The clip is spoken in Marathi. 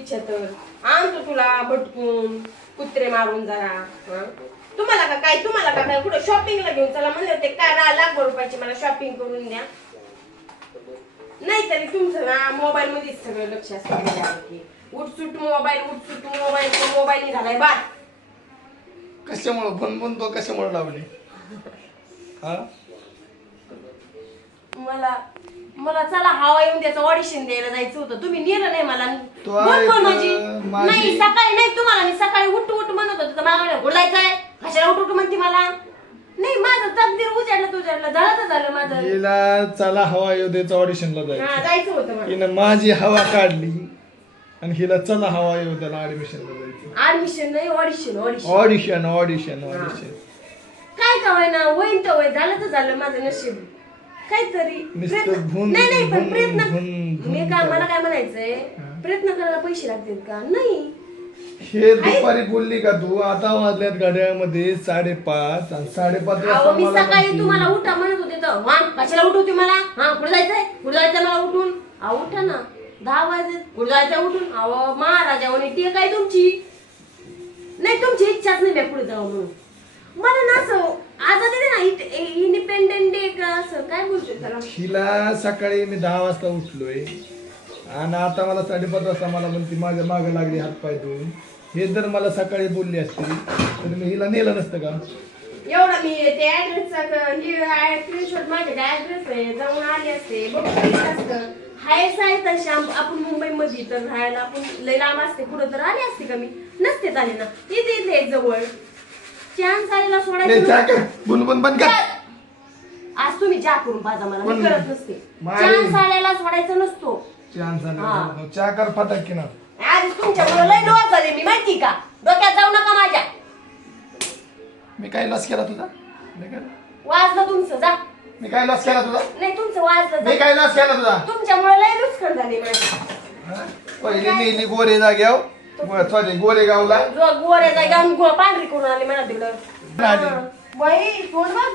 इच्छा तर आणतो तुला भटकून कुत्रे मारून जरा. तुम्हाला का काय कुठं शॉपिंगला घेऊन चला म्हणले होते काय लाखभर रुपयाची मला शॉपिंग करून द्या. नाही तरी तुमचं ना मोबाईल मध्येच सगळं लक्ष असतं. उठसूट मोबाईल झालाय बाद. कशामुळे बनबन तो कशामुळे लावले? हा मला चला हवा येऊन त्याचं ऑडिशन द्यायला जायचं होतं. तुम्ही नेलं नाही मला. नाही सकाळी नाही तुम्हाला मी सकाळी उठ म्हणत होते मला उठायचंय कशाला उठ म्हणते मला. नाही माझं तकदीर उजाडलं झालं माझं. हिला चला हवा येऊ द्याचं ऑडिशनला जायचं होतं. हिनं माझी हवा काढली आणि हिला चला हवा येऊ द्याला ऍडमिशनला जायचं. ऍडमिशन नाही ऑडिशन काय काय ना होईन तर होय झालं तर झालं माझं नशीब. काहीतरी नाही पण प्रयत्न मी काय मला काय म्हणायचंय प्रयत्न करायला पैसे लागतील का? नाही हे दुपारी बोलली का तू? आता वाजल्यात घड्याळमध्ये 5:30 आणि 5:30 मी सकाळी तुम्हाला उठा म्हणत होते तर कशाला उठवते मला? कुठे जायचंय मला उठून? उठा ना 10 वाजले कुठे जायचंय उठून? महाराजावानी ती काय तुमची नाही तुमची इच्छाच नाही पुढे जावं म्हणून. मला ना असं आजादी दे ना इंडिपेंडेंट डे का असं काय बोलतोय त्याला. हिला सकाळी मी 10 वाजता उठलोय आणि आता मला 5:30 वाजता मला म्हणते माझ्या मागे लागली हातपाय धुवून. हे जर मला सकाळी बोलली असती तर मी हिला नेलं नसतं का? एवढं मी ते ऍड्रेसचा स्क्रीनशॉट माझ्या ऍड्रेस आहे जाऊन आले असते बघितलं असतं. हाय साय तशी आपण मुंबईमध्ये तर राहायला आपण लय लांब असते कुठं तर आले असते का मी? नसते आले ना. इथे जवळ चान्स आलेला सोडायचं. बुनबुन बंद कर. आज तुम्ही चहा करून पाजा मला मी करत नसते. चान्स आलेला सोडायचं नसतो. चहा कर फटाक की ना. आज तुमच्यामुळे लय लॉस झाले मी माहिती का? डोक्यात जाऊ नका माझ्या. मी काय लॉस केला तुझा? वाजलं तुमचं जा. मी काय लॉस केला तुझा? नाही तुमचं वाजलं. मी काय लॉस केला तुझा? तुमच्यामुळे लय नुकसान झाले माझे. पहिली नेली गोरे जाग्याव सॉरी गोरेगावला गोऱ्या जाग्यावर पांढरी करून आली म्हणा तिकडं. बाई कोण बघ